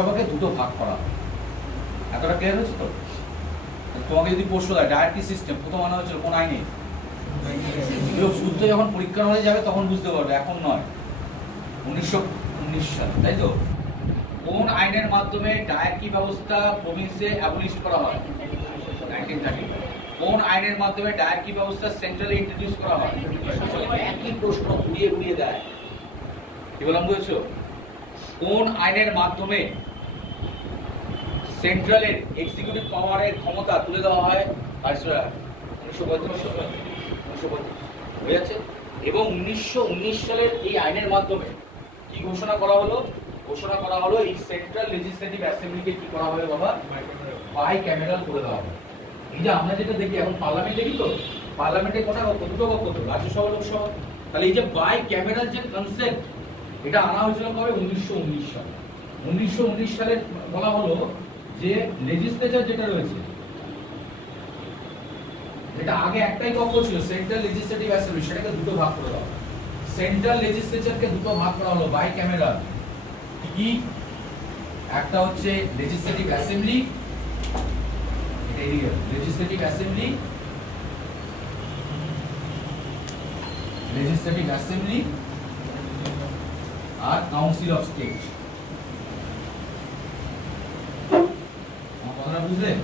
সবাইকে দুটো ভাগ করা, এতটা ক্লিয়ার হচ্ছে তো? তোমাকে যদি প্রশ্ন দেয় ডায়ারকি সিস্টেম প্রথম আনা হচ্ছিল কোন আইনে, বুঝতে যখন পরীক্ষা হয়ে যাবে তখন বুঝতে পারবে, এখন নয়। 1919 সাল, তাই তো? কোন আইনের মাধ্যমে ডায়ারকি ব্যবস্থা প্রভিন্সে অ্যাবলিশ করা হয়? 1930। কোন আইনের মাধ্যমে ডায়ারকি ব্যবস্থা সেন্ট্রালে ইন্ট্রোডিউস করা হয়? একই প্রশ্ন ঘুরিয়ে ঘুরিয়ে দেয়। কি বললাম বুঝেছো? কোন আইনের মাধ্যমে সেন্ট্রালের এক্সিকিউটিভ পাওয়ারের ক্ষমতা তুলে দেওয়া হয় ভাইসরয়? 1935 হয়ে যাচ্ছে। এবং 1919 সালের এই আইনের মাধ্যমে কি ঘোষণা করা হলো? ঘোষণা করা হলো এই সেন্ট্রাল লেজিসলেটিভ অ্যাসেম্বলিকে কি করা হবে বাবা? বাই ক্যামেরাল করে দেওয়া হবে। এই যে আমরা যেটা দেখি এখন পার্লামেন্ট দেখি তো, পার্লামেন্টে কোটা কত, দুটো কক্ষ তো, রাজ্যসভা লোকসভা। তাহলে এই যে বাই ক্যামেরাল যে কনসেপ্ট, এটা আনা হয়েছিল কবে? 1919 সালে। 1919 সালে বলা হলো যে লেজিসলেচার যেটা রয়েছে, যেটা আগে একটাই কক্ষ ছিল সেন্ট্রাল লেজিসলেটিভ অ্যাসেম্বলি, সেটাকে দুটো ভাগ করে দেওয়া। সেন্ট্রাল লেজিসলেচারকে দুটো ভাগ করা হলো বাই ক্যামেরাল। কি? একটা হচ্ছে legislative assembly, legislative assembly, legislative assembly আর কাউন্সিল অফ স্টেট। আমার কথাটা বুঝলেন?